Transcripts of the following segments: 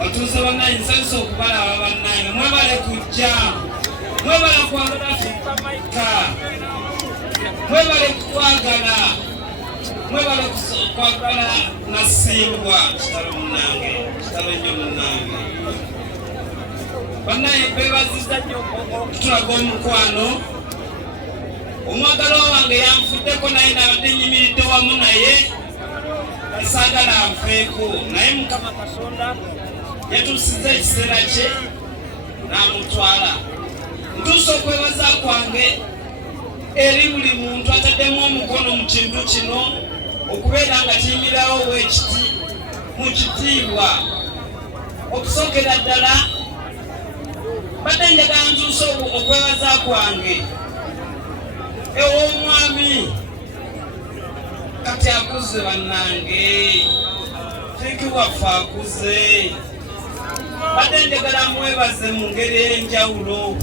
watuuse bannange nsanyusa okubalaba bannange mwebale kujja mwebale kwagala Africa mwebale kwagala mwebale kwagala Nasimbwa kitalo munnange kitalo nnyo munnange bannange beebazizza nnyo okutulaga omukwano omwagalo wange yanfuddeko naye nabadde nyimiridde wamu naye saagala anfeeko naye Mukama Katonda yatuusizza ekiseera kye n'amutwala. Ntuusa okwebaza kwange eri buli muntu ataddemu omukono mu kintu kino okubeera nga kiyimirawo bwekiti mu kitiibwa. Okusookera ddala badde njagala ntuusa okwebaza kwange ew'omwami kati akuze bannange Fiiki waffe akuze badde njagala mwebaze mu ngeri ey'enjawulo.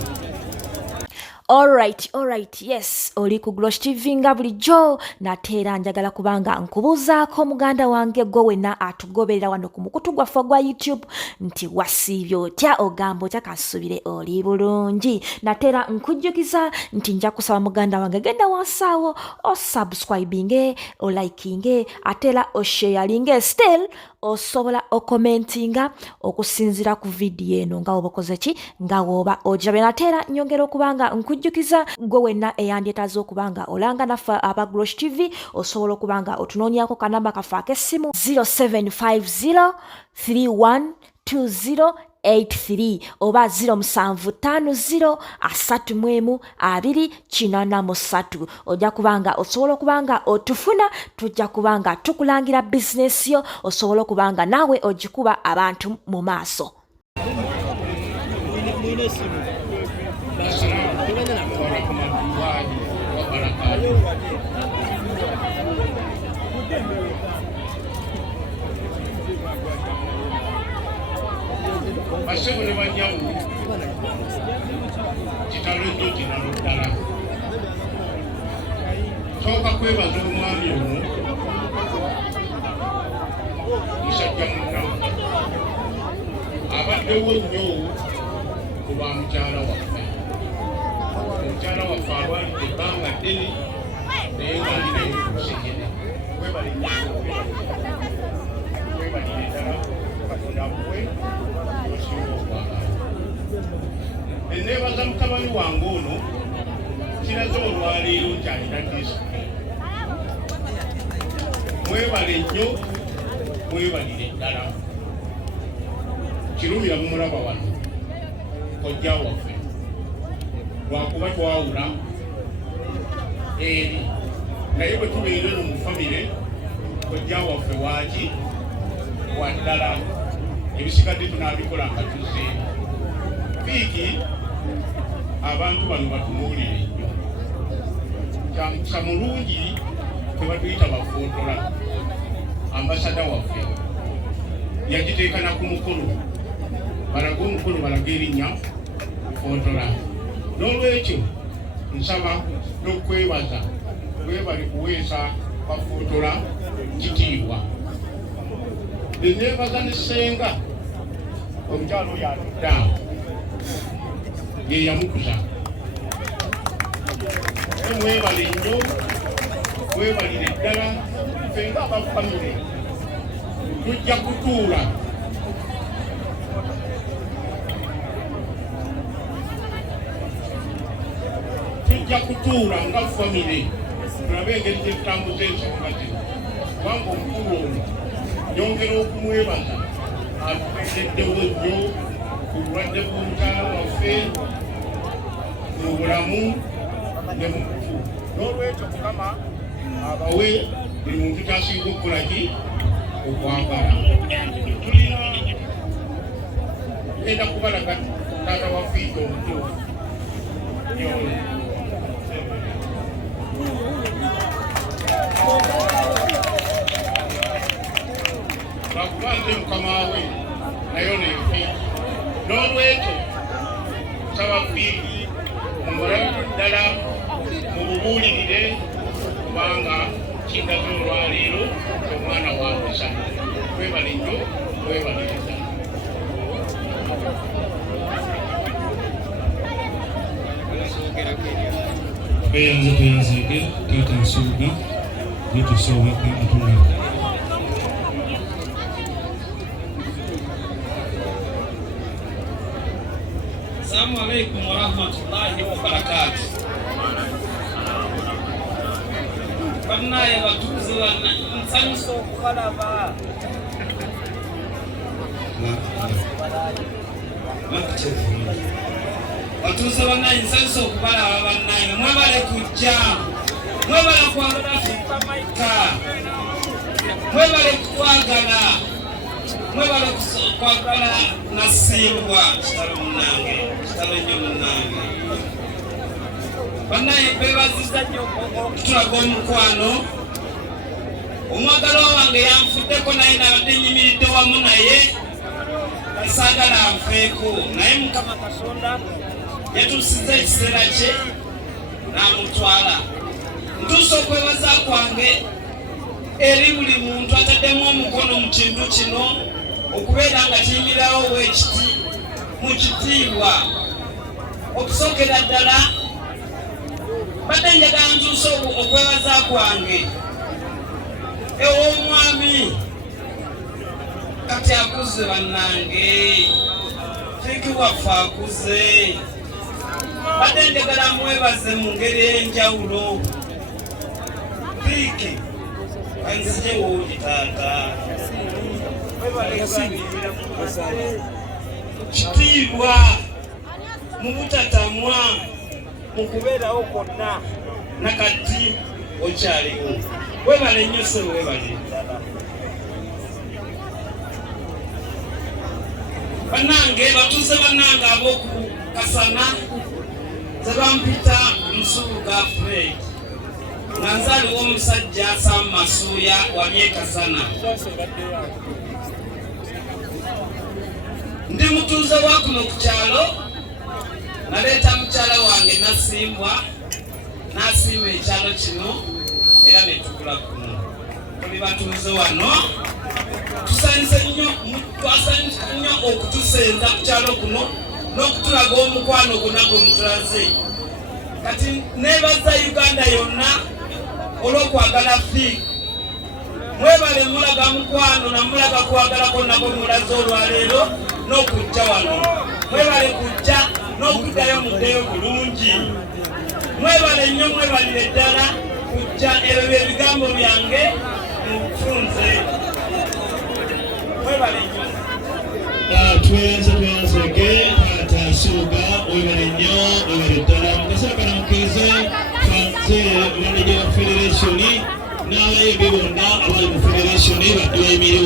Alright, yes, oli ku Glosh TV nga bulijjo nate era njagala kubanga nkubuuzaako muganda wange gwe wenna atugoberera wano ku mukutu gwaffe gwa YouTube nti wasiibye otya ogamba otya kasubire oli bulungi. Nate era nkujjukiza nti nja kusaba muganda wange genda wansaawo osubscribinge olikinge ate era osharinge still osobola okomentinga okusinzira ku vidiyo eno nga woba okoze ki nga woba ogirabe. Nate era nyongera okubanga nkujjukiza gwe wenna eyandyetaaze okubanga olanga naffe aba Glosh TV osobola okubanga otunoonyako kanamba kaffe ak'essimu 0750312083 oba 0750312083 ojja kubanga osobola okubanga otufuna tujja kubanga tukulangira bizinesi yo osobola okubanga naawe ogikuba abantu mu maaso. Basebole banyamu kitalo nnyo kinalo ddala sooka kwebaza omwami ono musajja munnamu abaddewo nnyo ku lwa mukyala waffe. Omukyala waffe alwalidde ebbanga ddene naye ng'alina enkusenyene webalire ddala Katonda amuwe nebaza mutabani wange ono kiraze olwaleero nti alina disipulini. Mwebale nnyo mwebalire ddala kirumira mumulaba wano kojja waffe lwakuba twawula eri naye bwe tubeere no mu famire kojja waffe waaki waddala ebisigadde tunaabikola nga tuzeemu. Fiiki abantu bano batunuulire nnyo kyamukisa mulungi tebatuyita bafootola. Ambasada waffe yagiteekana ku mukolo balaga omukolo balaga erinnya footola. N'olwekyo nsaba n'okwebaza webali kuweesa bafootola kitiibwa. Nenebaza ne ssenga omukyalo oyo atudde awo ye yamukuza. Mwebale nnyo mwebalire ddala ffe nga abafamire tujja kutuula nga famire tulabe engeri gyetutambuza ensonga zino kubanga omukulu ono nyongera okumwebaza atubeereddewo nnyo ku bulwadde bw'omukyala waffe mu bulamu ne mu kufu. N'olwekyo Mukama abawe buli muntu kyasinga okukola ki okwagala. Tulina genda kubalaga taata wa Fiiki omutuufu lwakubanze mukama we nayo nefe. N'olwekyo nsaba Fiiki mumulabe ddala mububuulirire kubanga kindaze olwaleero omwana wa mpisa. Webale nnyo webaliriza. tweyanzege taata Nsuuga gyetusoobeka atulaba. Assalamu alaikum warahmatullahi wabarakatuh. Bannaye batuuze nsanyusa okubalaba. Batuuze bannaye nsanyusa okubalaba bannaye. Mwebale kujja, mwebale kwagala Afrika Maika, mwebale kutwagala, mwebale kwagala Nasimbwa kitalo munnange, kitalo nnyo munnange. Bannaye beebaziza nnyo okutulaga omukwano. Omwagalwa wange yanfuddeko naye nabadde nyimiridde wamu naye saagala anfeeko, naye Mukama Katonda yatuusiza ekiseera kye n'amutwala. Ntuusa okwebaza kwange eri buli muntu ataddemu omukono mu kintu kino okubeera nga kiyimirawo bwekiti mu kitiibwa. Okusookera ddala badde njagala ntuusa okwebaza kwange ew'omwami kati akuze bannange, Fiiki waffe akuze. Badde njagala mwebaze mu ngeri ey'enjawulo. Fiiki kanzije wooli taata, kitiibwa mu butatamwa mu kubeerawo kwonna nakati okyaliwo. Webale nnyo ssebo, webale ddala bannange. Batuuze bannange ab'oku Kasana ze bampita Nsuuga Fred, nga nzaaliwo omusajja Sam Masuuya wali e Kasana. Ndi mutuuze wa kuno ku kyalo, naleeta mukyala wange Nasimbwa n'asiima ekyalo kino era ne tukula kuno. Tuli batuuze wano, tusanyusa nnyo okutusenza ku kyalo kuno n'okutulaga omukwano gonna gwe mutulaze. Kati neebaza Uganda yonna olw'okwagala Fiiki. Mwebale mulaga mukwano na mulaga kwagala kwonna gwe mulaze olwaleero n'okujja wano. Mwebale kujja n'okuddayo muddeyo bulungi. Mwebale nnyo, mwebalire ddala kujja. Ebyo bye bigambo byange mufunze. Mwebale nnyo. Tweyanzege taata Nsuuga, webale nnyo, webale ddala. Mukaseera mukkirize twanze manager wa federation n'abayimbi bonna abali mu federation badde bayimiriwo.